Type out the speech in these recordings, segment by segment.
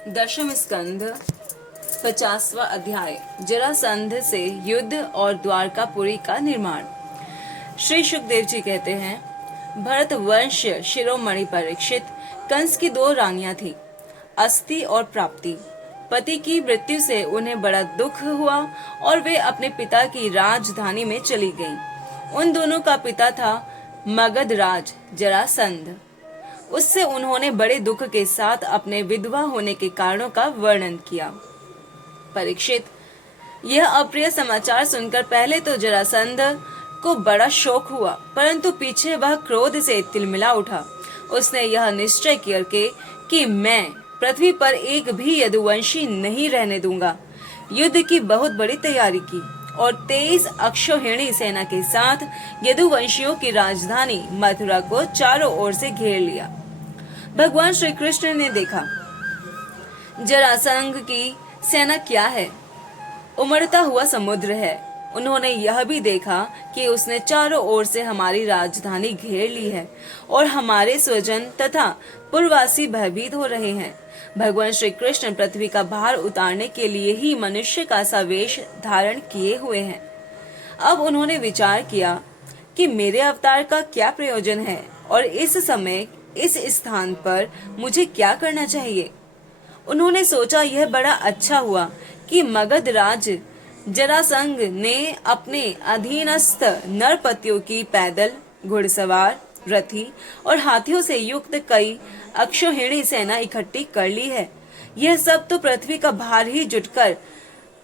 दशम स्कंध 50वां अध्याय जरासंध से युद्ध और द्वारकापुरी का निर्माण। श्री सुखदेव जी कहते हैं, भरत वंश शिरोमणि परीक्षित कंस की दो रानियां थी, अस्ति और प्राप्ति। पति की मृत्यु से उन्हें बड़ा दुख हुआ और वे अपने पिता की राजधानी में चली गईं। उन दोनों का पिता था मगध राज जरासंध। उससे उन्होंने बड़े दुख के साथ अपने विधवा होने के कारणों का वर्णन किया। परीक्षित, यह अप्रिय समाचार सुनकर पहले तो जरासंध को बड़ा शोक हुआ, परंतु पीछे वह क्रोध से तिलमिला उठा। उसने यह निश्चय करके कि मैं पृथ्वी पर एक भी यदुवंशी नहीं रहने दूंगा, युद्ध की बहुत बड़ी तैयारी की और 23 अक्षौहिणी सेना के साथ यदुवंशियों की राजधानी मथुरा को चारों ओर से घेर लिया। भगवान श्री कृष्ण ने देखा जरासंध की सेना क्या है, उमड़ता हुआ समुद्र है। उन्होंने यह भी देखा कि उसने चारों ओर से हमारी राजधानी घेर ली है और हमारे स्वजन तथा पूर्ववासी भयभीत हो रहे हैं। भगवान श्री कृष्ण पृथ्वी का भार उतारने के लिए ही मनुष्य का सा वेश धारण किए हुए हैं। अब उन्होंने विचार किया कि मेरे अवतार का क्या प्रयोजन है और इस समय इस स्थान पर मुझे क्या करना चाहिए। उन्होंने सोचा, यह बड़ा अच्छा हुआ कि मगध राज जरासंध ने अपने अधीनस्थ नरपतियों की पैदल, घुड़सवार, रथी और हाथियों से युक्त कई अक्षौहिणी सेना इकट्ठी कर ली है। यह सब तो पृथ्वी का भार ही जुटकर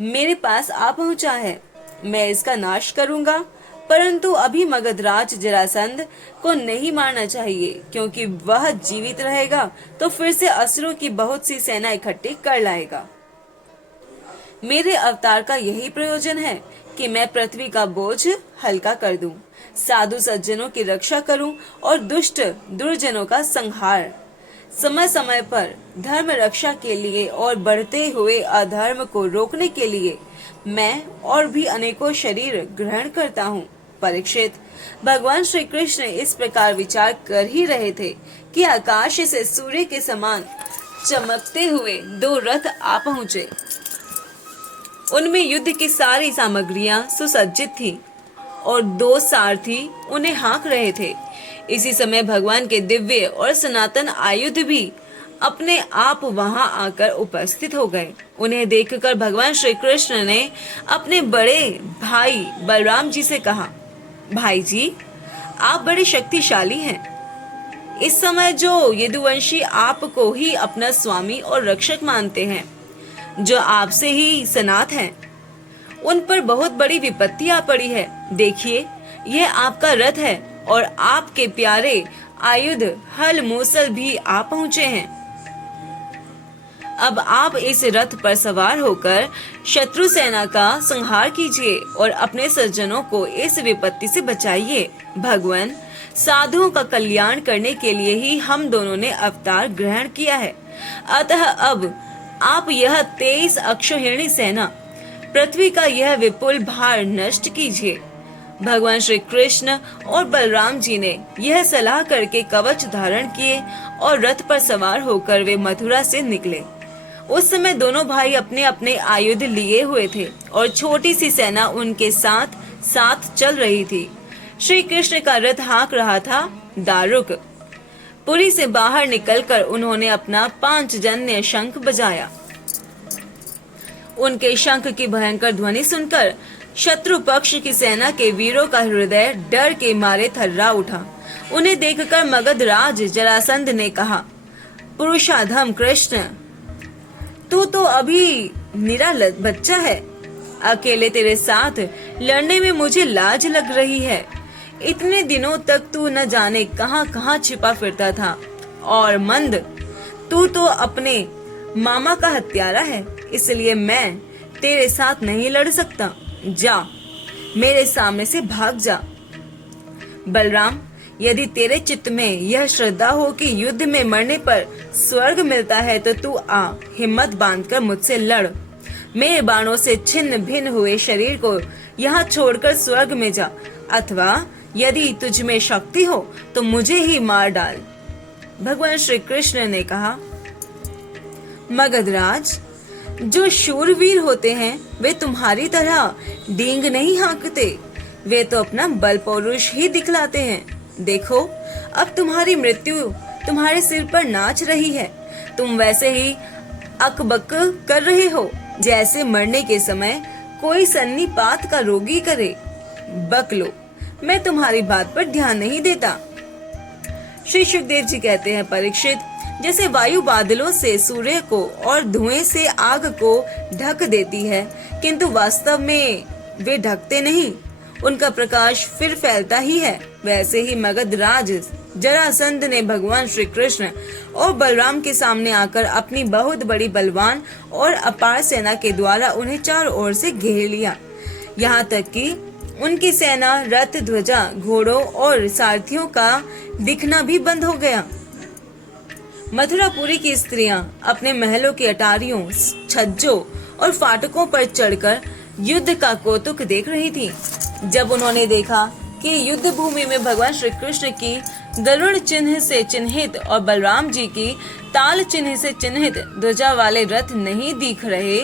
मेरे पास आ पहुंचा है। मैं इसका नाश करूंगा, परंतु अभी मगधराज जरासंध को नहीं मारना चाहिए, क्योंकि वह जीवित रहेगा तो फिर से असुरों की बहुत सी सेना इकट्ठी कर लाएगा। मेरे अवतार का यही प्रयोजन है कि मैं पृथ्वी का बोझ हल्का कर दूं, साधु सज्जनों की रक्षा करूं और दुष्ट दुर्जनों का संहार। समय समय पर धर्म रक्षा के लिए और बढ़ते हुए अधर्म को रोकने के लिए मैं और भी अनेकों शरीर ग्रहण करता हूँ। परीक्षित, भगवान श्री कृष्ण इस प्रकार विचार कर ही रहे थे कि आकाश से सूर्य के समान चमकते हुए दो रथ आ पहुँचे। उनमें युद्ध की सारी सामग्रियां सुसज्जित थी और दो सारथी उन्हें हाँक रहे थे। इसी समय भगवान के दिव्य और सनातन आयुध भी अपने आप वहां आकर उपस्थित हो गए। उन्हें देखकर भगवान श्री कृष्ण ने अपने बड़े भाई बलराम जी से कहा, भाई जी, आप बड़े शक्तिशाली हैं। इस समय जो यदुवंशी आपको ही अपना स्वामी और रक्षक मानते हैं, जो आपसे ही सनात हैं, उन पर बहुत बड़ी विपत्ति आ पड़ी है। देखिए, यह आपका रथ है और आपके प्यारे आयुध हल मूसल भी आ पहुँचे हैं। अब आप इस रथ पर सवार होकर शत्रु सेना का संहार कीजिए और अपने सज्जनों को इस विपत्ति से बचाइए। भगवान, साधुओं का कल्याण करने के लिए ही हम दोनों ने अवतार ग्रहण किया है। अतः अब आप यह 23 अक्षौहिणी सेना, पृथ्वी का यह विपुल भार नष्ट कीजिए। भगवान श्री कृष्ण और बलराम जी ने यह सलाह करके कवच धारण किए और रथ पर सवार होकर वे मथुरा से निकले। उस समय दोनों भाई अपने अपने आयुध लिए हुए थे और छोटी सी सेना उनके साथ साथ चल रही थी। श्री कृष्ण का रथ हाँक रहा था दारुक। पुरी से बाहर निकलकर उन्होंने अपना पांचजन्य शंख बजाया। उनके शंख की भयंकर ध्वनि सुनकर शत्रु पक्ष की सेना के वीरों का हृदय डर के मारे थर्रा उठा। उन्हें देखकर मगध राज जरासंध ने कहा, पुरुषाधम कृष्ण, तू तो अभी निरा बच्चा है। अकेले तेरे साथ लड़ने में मुझे लाज लग रही है। इतने दिनों तक तू न जाने कहां कहां छिपा फिरता था और मंद, तू तो अपने मामा का हत्यारा है, इसलिए मैं तेरे साथ नहीं लड़ सकता। जा, मेरे सामने से भाग जा। बलराम, यदि तेरे चित्त में यह श्रद्धा हो कि युद्ध में मरने पर स्वर्ग मिलता है तो तू आ, हिम्मत बांधकर मुझसे लड़। मेरे बाणों से छिन्न भिन्न हुए शरीर को यहाँ छोड़कर स्वर्ग में जा, अथवा यदि तुझ में शक्ति हो तो मुझे ही मार डाल। भगवान श्री कृष्ण ने कहा, मगधराज, जो शूरवीर होते हैं वे तुम्हारी तरह डींग नहीं हाँकते, वे तो अपना बल पौरुष ही दिखलाते हैं। देखो, अब तुम्हारी मृत्यु तुम्हारे सिर पर नाच रही है। तुम वैसे ही अकबक कर रहे हो जैसे मरने के समय कोई सन्निपात का रोगी करे। बक लो, मैं तुम्हारी बात पर ध्यान नहीं देता। श्री सुखदेव जी कहते हैं, परीक्षित, जैसे वायु बादलों से सूर्य को और धुएं से आग को ढक देती है, किंतु वास्तव में वे ढकते नहीं, उनका प्रकाश फिर फैलता ही है, वैसे ही मगधराज जरासंध ने भगवान श्री कृष्ण और बलराम के सामने आकर अपनी बहुत बड़ी बलवान और अपार सेना के द्वारा उन्हें चारों ओर से घेर लिया। यहाँ तक कि उनकी सेना, रथ, ध्वजा, घोड़ों और सारथियों का दिखना भी बंद हो गया। मथुरापुरी की स्त्रियां अपने महलों की अटारियों, छज्जों और फाटकों पर चढ़कर युद्ध का कौतुक देख रही थीं। जब उन्होंने देखा कि युद्ध भूमि में भगवान श्री कृष्ण की गरुड़ चिन्ह से चिन्हित और बलराम जी की ताल चिन्ह से चिन्हित ध्वजा वाले रथ नहीं दिख रहे,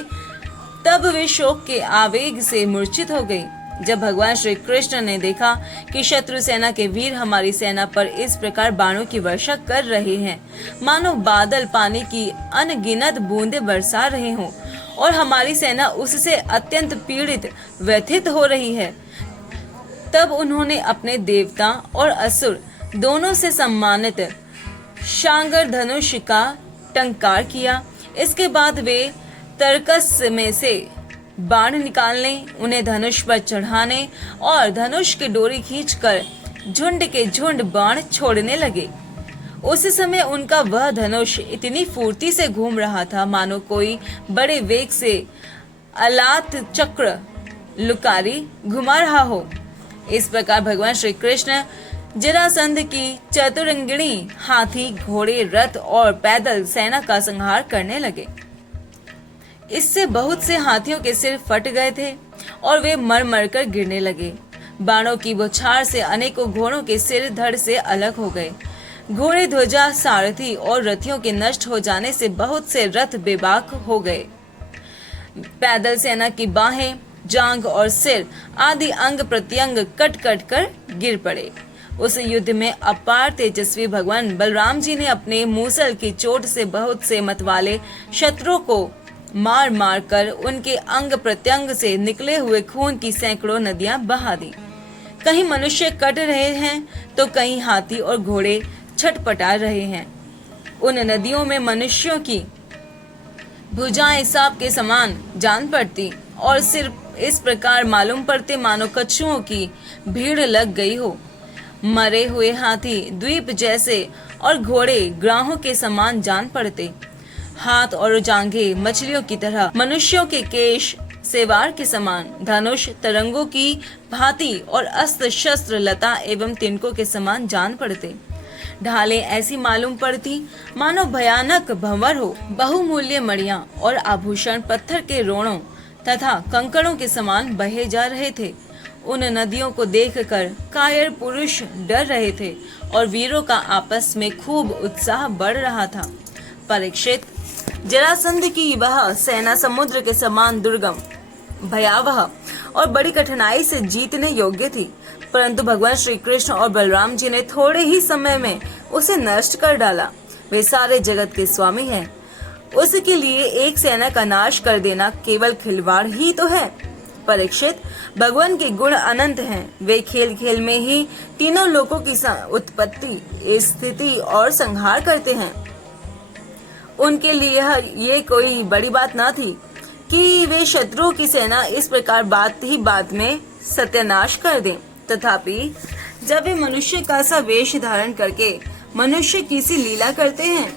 तब वे शोक के आवेग से मूर्छित हो गई। जब भगवान श्री कृष्ण ने देखा कि शत्रु सेना के वीर हमारी सेना पर इस प्रकार बाणों की वर्षा कर रहे हैं, मानो बादल पानी की अनगिनत बूंदें बरसा रहे हों, और हमारी सेना उससे अत्यंत पीड़ित, व्यथित हो रही है, तब उन्होंने अपने देवता और असुर दोनों से सम्मानित शांगर धनुष का टंकार किया। इसके बाद वे तरकस में से बाण निकालने, उन्हें धनुष पर चढ़ाने और धनुष की डोरी खींचकर झुंड के झुंड बाण छोड़ने लगे। उस समय उनका वह धनुष इतनी फुर्ती से घूम रहा था मानो कोई बड़े वेग से अलात चक्र लुकारी घुमा रहा हो। इस प्रकार भगवान श्री कृष्ण जरासंध की चतुरंगिणी हाथी, घोड़े, रथ और पैदल सेना का संहार करने लगे। इससे बहुत से हाथियों के सिर फट गए थे और वे मर मर कर गिरने लगे। बाणों की बौछार से अनेकों घोड़ों के सिर धड़ से अलग हो गए। घोड़े, ध्वजा, सारथी और रथियों के नष्ट हो जाने से बहुत से रथ बेबाक हो गए। पैदल सेना की बाहें, जांघ और सिर आदि अंग प्रत्यंग कट कट कर गिर पड़े। उस युद्ध में अपार तेजस्वी भगवान बलराम जी ने अपने मूसल की चोट से बहुत से मतवाले शत्रुओं को मार मार कर उनके अंग प्रत्यंग से निकले हुए खून की सैकड़ों नदियां बहा दी। कहीं मनुष्य कट रहे हैं तो कहीं हाथी और घोड़े छटपटा रहे हैं। उन नदियों में मनुष्यों की भुजाएं सांप के समान जान पड़ती और सिर्फ इस प्रकार मालूम पड़ते मानो कछुओं की भीड़ लग गई हो। मरे हुए हाथी द्वीप जैसे और घोड़े ग्राहों के समान जान पड़ते। हाथ और जांघें मछलियों की तरह, मनुष्यों के केश सेवार के समान, धनुष तरंगों की भांति और अस्त्र शस्त्र लता एवं तिनकों के समान जान पड़ते। ढालें ऐसी मालूम पड़ती मानो भयानक भंवर हो। बहुमूल्य मणियां और आभूषण पत्थर के रोड़ों तथा कंकड़ों के समान बहे जा रहे थे। उन नदियों को देखकर कायर पुरुष डर रहे थे और वीरों का आपस में खूब उत्साह बढ़ रहा था। परीक्षित, जरासंध की वह सेना समुद्र के समान दुर्गम, भयावह और बड़ी कठिनाई से जीतने योग्य थी, परंतु भगवान श्री कृष्ण और बलराम जी ने थोड़े ही समय में उसे नष्ट कर डाला। वे सारे जगत के स्वामी हैं। उसके लिए एक सेना का नाश कर देना केवल खिलवाड़ ही तो है। परीक्षित, भगवान के गुण अनंत हैं। वे खेल खेल में ही तीनों लोकों की उत्पत्ति, स्थिति और संहार करते हैं। उनके लिए ये कोई बड़ी बात न थी कि वे शत्रुओं की सेना इस प्रकार बात ही बात में सत्यानाश कर दें। तथापि जब वे मनुष्य का सा वेश धारण करके मनुष्य की सी लीला करते हैं,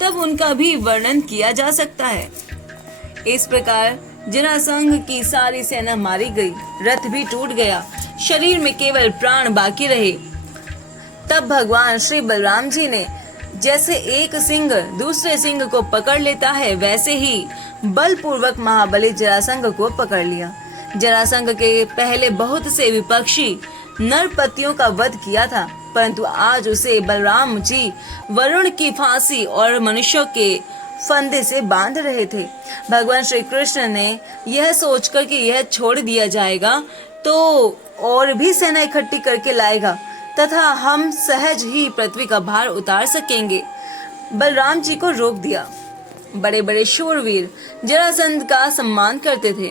तब उनका भी वर्णन किया जा सकता है। इस प्रकार जरासंध की सारी सेना मारी गई, रथ भी टूट गया, शरीर में केवल प्राण बाकी रहे। तब भगवान श्री बलराम जी ने जैसे एक सिंह दूसरे सिंह को पकड़ लेता है, वैसे ही बलपूर्वक महाबली जरासंध को पकड़ लिया। जरासंध के पहले बहुत से विपक्षी नरपतियों का वध किया था, परंतु आज उसे बलराम जी वरुण की फांसी और मनुष्यों के फंदे से बांध रहे थे। भगवान श्री कृष्ण ने यह सोचकर कि यह छोड़ दिया जाएगा तो और भी सेना इकट्ठी करके लाएगा तथा हम सहज ही पृथ्वी का भार उतार सकेंगे, बलराम जी को रोक दिया। बड़े बड़े शूरवीर जरासंध का सम्मान करते थे,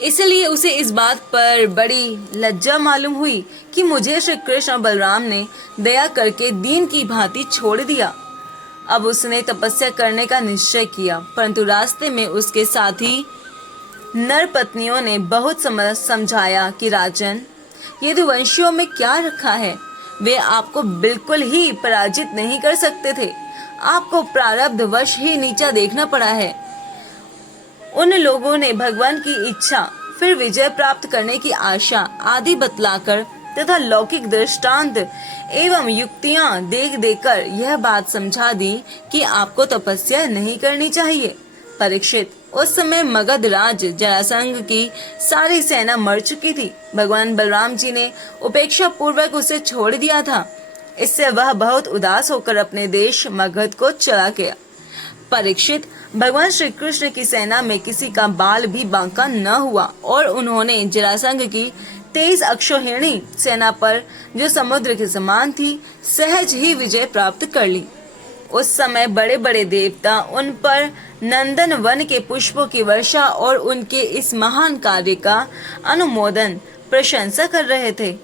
इसलिए उसे इस बात पर बड़ी लज्जा मालूम हुई कि मुझे श्री कृष्ण और बलराम ने दया करके दीन की भांति छोड़ दिया। अब उसने तपस्या करने का निश्चय किया, परंतु रास्ते में उसके साथी नर पत्नियों ने बहुत समझाया कि राजन, यदुवंशियों में क्या रखा है, वे आपको बिल्कुल ही पराजित नहीं कर सकते थे। आपको प्रारब्ध वश ही नीचा देखना पड़ा है। उन लोगों ने भगवान की इच्छा, फिर विजय प्राप्त करने की आशा आदि बतलाकर तथा लौकिक दृष्टांत एवं युक्तियां देख देकर यह बात समझा दी कि आपको तपस्या नहीं करनी चाहिए। परीक्षित, उस समय मगध राज जरासंध की सारी सेना मर चुकी थी। भगवान बलराम जी ने उपेक्षा पूर्वक उसे छोड़ दिया था। इससे वह बहुत उदास होकर अपने देश मगध को चला गया। परीक्षित, भगवान श्री कृष्ण की सेना में किसी का बाल भी बांका न हुआ और उन्होंने जरासंध की 23 अक्षौहिणी सेना पर, जो समुद्र के समान थी, सहज ही विजय प्राप्त कर ली। उस समय बड़े बड़े देवता उन पर नंदन वन के पुष्पों की वर्षा और उनके इस महान कार्य का अनुमोदन प्रशंसा कर रहे थे।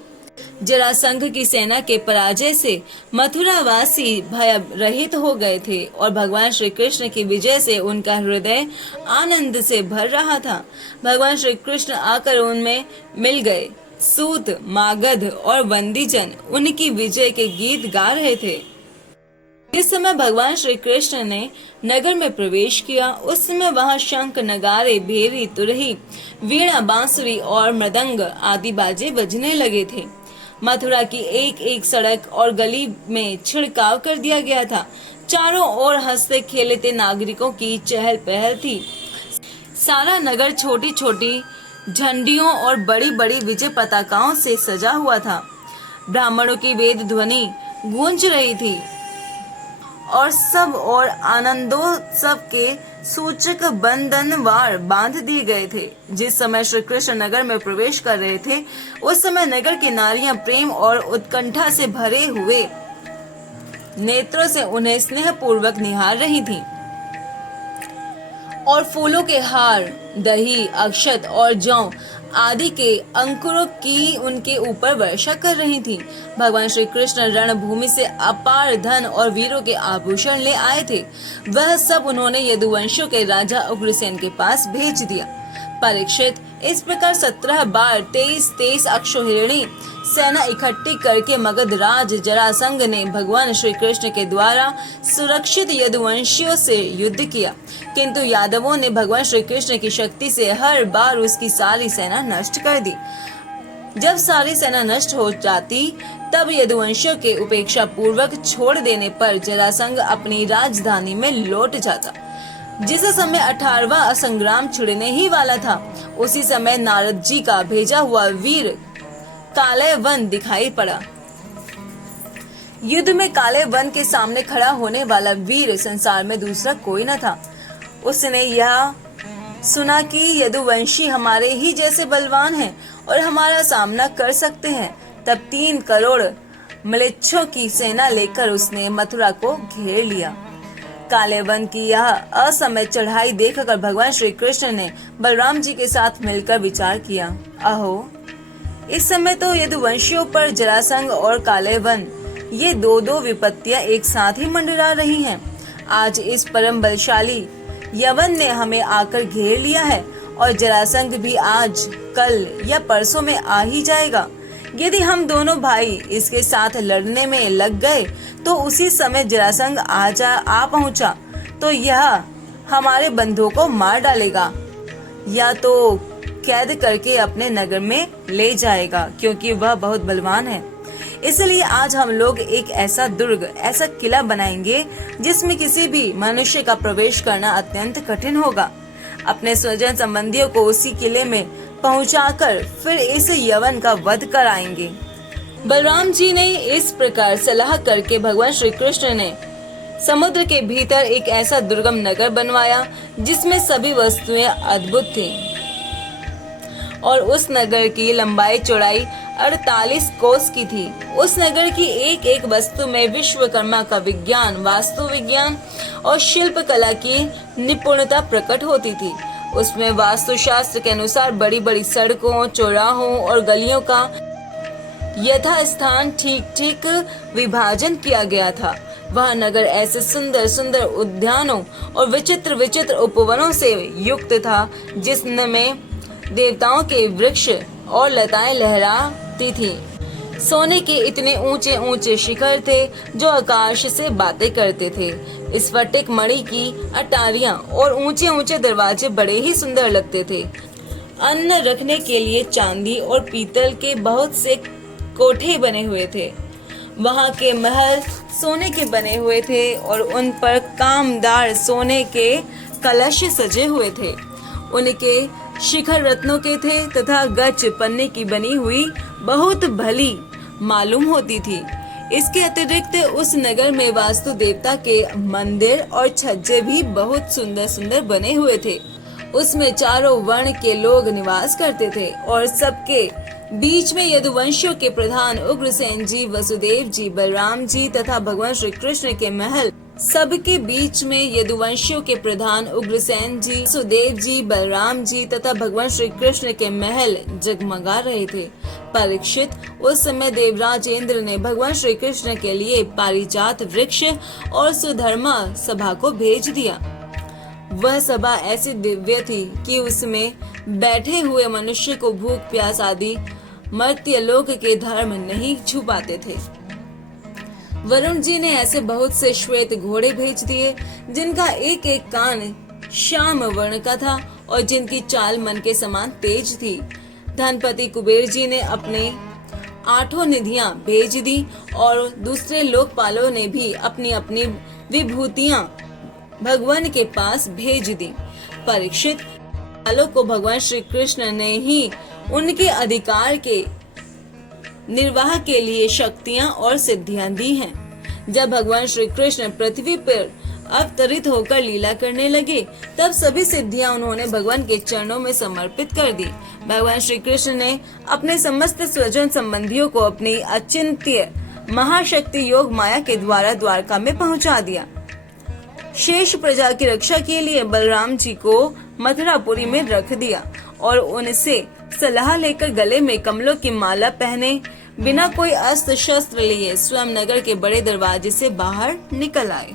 जरासंध की सेना के पराजय से मथुरावासी भय रहित हो गए थे और भगवान श्री कृष्ण की विजय से उनका हृदय आनंद से भर रहा था। भगवान श्री कृष्ण आकर उनमें मिल गए। सूत, मागध और वंदीजन उनकी विजय के गीत गा रहे थे। जिस समय भगवान श्री कृष्ण ने नगर में प्रवेश किया, उस समय वहाँ शंख, नगारे, भेरी, तुरही, वीणा, बांसुरी और मृदंग आदि बाजे बजने लगे थे। मथुरा की एक एक सड़क और गली में छिड़काव कर दिया गया था। चारों ओर हंसते खेलते नागरिकों की चहल पहल थी। सारा नगर छोटी छोटी झंडियों और बड़ी बड़ी विजय पताकाओं से सजा हुआ था। ब्राह्मणों की वेद ध्वनि गूंज रही थी और सब और आनंदोत्सव के सूचक बंधनवार बांध दिए गए थे। जिस समय श्री कृष्ण नगर में प्रवेश कर रहे थे, उस समय नगर की नारियां प्रेम और उत्कंठा से भरे हुए नेत्रों से उन्हें स्नेह पूर्वक निहार रही थीं और फूलों के हार, दही, अक्षत और जौ आदि के अंकुरों की उनके ऊपर वर्षा कर रही थी। भगवान श्री कृष्ण रणभूमि से अपार धन और वीरों के आभूषण ले आए थे। वह सब उन्होंने यदुवंशियों के राजा उग्रसेन के पास भेज दिया। परीक्षित, इस प्रकार 17 बार 23 अक्षौहिणी सेना इकट्ठी करके मगध राज जरासंध ने भगवान श्री कृष्ण के द्वारा सुरक्षित यदुवंशियों से युद्ध किया, किंतु यादवों ने भगवान श्री कृष्ण की शक्ति से हर बार उसकी सारी सेना नष्ट कर दी। जब सारी सेना नष्ट हो जाती, तब यदुवंशियों के उपेक्षा पूर्वक छोड़ देने पर जरासंध अपनी राजधानी में लौट जाता। जिस समय 18वां संग्राम छिड़ने ही वाला था, उसी समय नारद जी का भेजा हुआ वीर काले वन दिखाई पड़ा। युद्ध में काले वन के सामने खड़ा होने वाला वीर संसार में दूसरा कोई न था। उसने यह सुना कि यदुवंशी हमारे ही जैसे बलवान हैं और हमारा सामना कर सकते हैं। तब 3 करोड़ म्लेच्छों की सेना लेकर उसने मथुरा को घेर लिया। काले वन की यह असमय चढ़ाई देखकर भगवान श्री कृष्ण ने बलराम जी के साथ मिलकर विचार किया, अहो, इस समय तो यदुवंशियों पर जरासंध और काले वन, ये दो विपत्तियां एक साथ ही मंडरा रही हैं। आज इस परम बलशाली यवन ने हमें आकर घेर लिया है और जरासंध भी आज, कल या परसों में आ ही जाएगा। यदि हम दोनों भाई इसके साथ लड़ने में लग गए तो उसी समय जरासंध आ पहुंचा तो यह हमारे बंधुओं को मार डालेगा या तो कैद करके अपने नगर में ले जाएगा, क्योंकि वह बहुत बलवान है। इसलिए आज हम लोग एक ऐसा दुर्ग, ऐसा किला बनाएंगे जिसमें किसी भी मनुष्य का प्रवेश करना अत्यंत कठिन होगा। अपने स्वजन संबंधियों को उसी किले में पहुंचाकर फिर इस यवन का वध कराएंगे। बलराम जी ने इस प्रकार सलाह करके भगवान श्री कृष्ण ने समुद्र के भीतर एक ऐसा दुर्गम नगर बनवाया जिसमें सभी वस्तुएं अद्भुत थीं। और उस नगर की लंबाई चौड़ाई 48 कोस की थी। उस नगर की एक एक वस्तु में विश्वकर्मा का विज्ञान, वास्तु विज्ञान और शिल्प कला की निपुणता प्रकट होती थी। उसमें वास्तुशास्त्र के अनुसार बड़ी बड़ी सड़कों, चौराहों और गलियों का यथास्थान ठीक ठीक विभाजन किया गया था। वह नगर ऐसे सुंदर सुंदर उद्यानों और विचित्र विचित्र उपवनों से युक्त था जिसमें देवताओं के वृक्ष और लताएं लहराती थी। सोने के इतने ऊंचे ऊंचे शिखर थे जो आकाश से बातें करते थे। स्फटिक मणि की अटारियां और ऊंचे ऊंचे दरवाजे बड़े ही सुंदर लगते थे। अन्न रखने के लिए चांदी और पीतल के बहुत से कोठे बने हुए थे। वहां के महल सोने के बने हुए थे और उन पर कामदार सोने के कलश सजे हुए थे। उनके शिखर रत्नों के थे तथा गच पन्ने की बनी हुई बहुत भली मालूम होती थी। इसके अतिरिक्त उस नगर में वास्तु देवता के मंदिर और छज्जे भी बहुत सुंदर सुंदर बने हुए थे। उसमें चारों वर्ण के लोग निवास करते थे और सबके बीच में यदुवंशियों के प्रधान उग्रसेन जी, वसुदेव जी, बलराम जी तथा भगवान श्री कृष्ण के महल। सबके बीच में यदुवंशियों के प्रधान उग्रसेन जी, वसुदेव जी, बलराम जी तथा भगवान श्री कृष्ण के महल जगमगा रहे थे। परीक्षित, उस समय देवराज इंद्र ने भगवान श्री कृष्ण के लिए पारिजात वृक्ष और सुधर्मा सभा को भेज दिया। वह सभा ऐसी दिव्य थी कि उसमें बैठे हुए मनुष्य को भूख प्यास आदि मर्त्य लोक के धर्म नहीं छू पाते थे। वरुण जी ने ऐसे बहुत से श्वेत घोड़े भेज दिए जिनका एक एक कान श्याम वर्ण का था और जिनकी चाल मन के समान तेज थी। धनपति कुबेर जी ने अपने 8 निधियां भेज दी और दूसरे लोकपालों ने भी अपनी अपनी विभूतियां भगवान के पास भेज दी। परीक्षित, पालों को भगवान श्री कृष्ण ने ही उनके अधिकार के निर्वाह के लिए शक्तियां और सिद्धियां दी हैं। जब भगवान श्री कृष्ण पृथ्वी पर अवतरित होकर लीला करने लगे तब सभी सिद्धियां उन्होंने भगवान के चरणों में समर्पित कर दी। भगवान श्री कृष्ण ने अपने समस्त स्वजन संबंधियों को अपनी अचिंत्य महाशक्ति योग माया के द्वारा द्वारका में पहुंचा दिया। शेष प्रजा की रक्षा के लिए बलराम जी को मथुरापुरी में रख दिया और उनसे सलाह लेकर गले में कमलों की माला पहने बिना कोई अस्त्र शस्त्र लिए स्वयं नगर के बड़े दरवाजे से बाहर निकल आए।